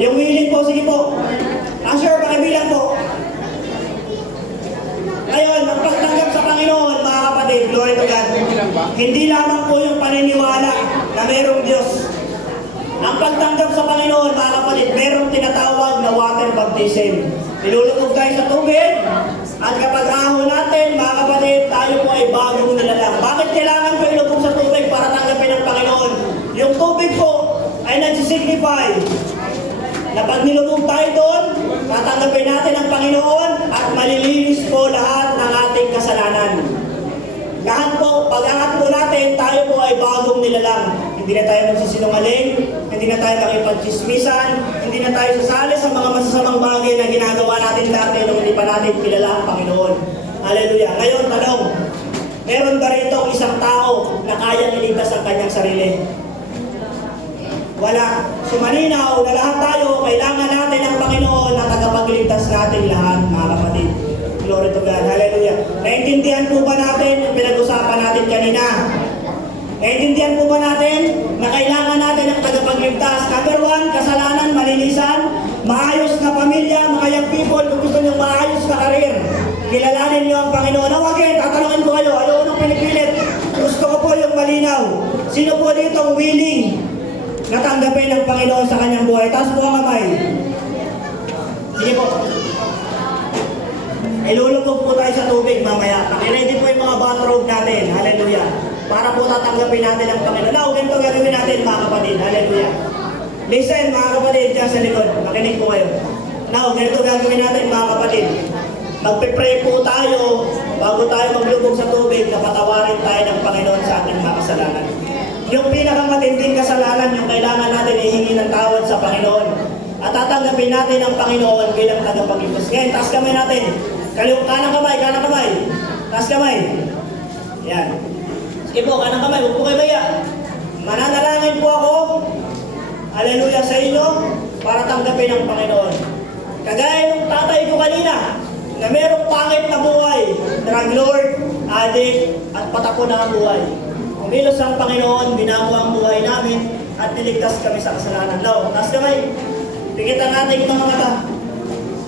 Yung willing po, sige po. Usher, pakibilang po. Ngayon, magpagtanggap sa Panginoon, mga kapatid, glory to God. Hindi lamang po yung paniniwala na merong Diyos. Ang pagtanggap sa Panginoon, mga kapatid, merong tinatawag na water baptism. Nilulubog tayo sa tubig, at kapag ahon natin, mga kapatid, tayo po ay bagong nilalang. Bakit kailangan po ilubog sa tubig para tanggapin ng Panginoon? Yung tubig po ay nagsisignify na pag nilubog tayo doon, tatanggapin natin ang Panginoon at malilinis po lahat ng ating kasalanan. Lahat po, pag-angat po natin, tayo po ay bagong nilalang. Hindi na tayo magsisinungaling, hindi na tayo makipagchismisan, hindi na tayo sasali sa mga masasamang bagay na ginagawa natin dati nung hindi pa natin kilala ang Panginoon. Hallelujah. Ngayon, tanong, meron ba rito isang tao na kayang iligtas ang kanyang sarili? Wala. Sumalinaw na lahat tayo, kailangan natin ang Panginoon na tagapagligtas natin lahat, mga kapatid. Glory to God. Hallelujah. Naintindihan po ba natin yung pinag-usapan natin kanina? Naintindihan po ba natin na kailangan natin ang tagapagligtas? Number 1, kasalanan, malinisan, maayos na pamilya, mga young people, kung gusto nyo maayos na karir. Kilalanin nyo ang Panginoon. Now again, tatanungin ko kayo, ayaw nang pinipilit. Gusto ko po yung malinaw. Sino po dito willing natanggapin ng Panginoon sa kanyang buhay? Taas po ang kamay. Sige po. Ilulubog po tayo sa tubig mamaya. Pakiready po yung mga bathrobe natin. Hallelujah. Para po tatanggapin natin ang Panginoon. Now, ganito gagawin natin, mga kapatid. Hallelujah. Listen, mga kapatid, dyan sa likod. Makinig po kayo. Now, ganito gagawin natin, mga kapatid. Magpe-pray po tayo bago tayo maglubog sa tubig na patawarin tayo ng Panginoon sa ating mga kasalanan. Yung pinakamatinding kasalanan, yung kailangan natin ihingi ng tawad sa Panginoon. At tatanggapin natin ang Panginoon bilang tagapagligtas. Ngayon, taas kamay natin. Kanang kamay, kanang kamay. Taas kamay. Yan. Sige po, kanang kamay. Huwag po kayo maya. Mananalangin po ako. Hallelujah sa inyo para tanggapin ang Panginoon. Kagaya nung tatay ko kanina na merong pangit na buhay. Drug lord, addict, at patapon na ang buhay. Kumilos ang Panginoon, binago ang buhay namin at niligtas kami sa kasalanan. Now, taas kamay. Pikitan natin mga mata.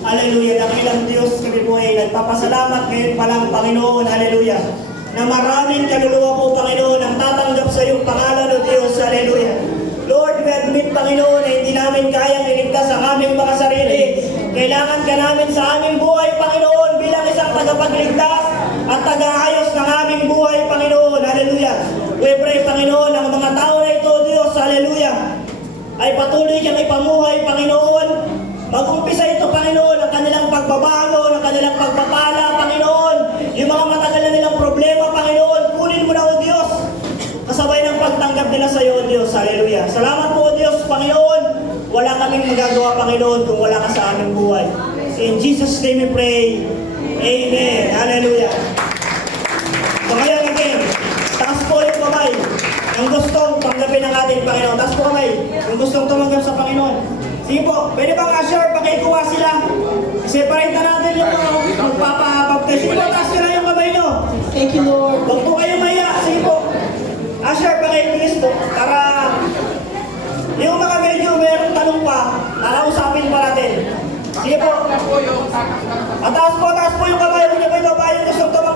Hallelujah. Dakilang Diyos, kami po ay nagpapasalamat ngayon pa lang, Panginoon. Hallelujah. Na maraming kaluluwa po, Panginoon, ang tatanggap sa iyong pangalan o Diyos. Hallelujah. Lord, we admit, Panginoon, na hindi namin kayang iligtas ang aming mga sarili. Kailangan ka namin sa aming buhay, Panginoon, bilang isang tagapagligtas at tagaayos ng aming buhay, Panginoon. Hallelujah. We pray, Panginoon, ang mga tao na ito, Diyos. Hallelujah. Ay patuloy kang ipamuhay, Panginoon. Mag-umpisa ito, Panginoon, ang kanilang pagbabago, ang kanilang pagpapala, Panginoon. Yung mga matagal na nilang problema, Panginoon, kunin mo na, O Diyos. Kasabay ng pagtanggap nila sa iyo, O Diyos. Hallelujah. Salamat po, O Diyos, Panginoon. Wala kaming magagawa, Panginoon, kung wala ka sa aming buhay. In Jesus' name we pray. Amen. Hallelujah. So ngayon again, taas po yung kamay. Ang gustong tanggapin ng ating Panginoon. Taas po kamay. Ang gustong tumanggap sa Panginoon. Sige po, pwede bang usher, pakikuha sila. Separate na natin yung magpapabaptize. Sige po, taas nyo lang yung kamay nyo. Thank you, Lord. Huwag po kayo maya. Sige po. Usher, pakikulis po. Para yung mga medyo mayroong tanong pa, nakausapin pa natin. Sige po. Taas po yung kamay. Huwag nyo pa yung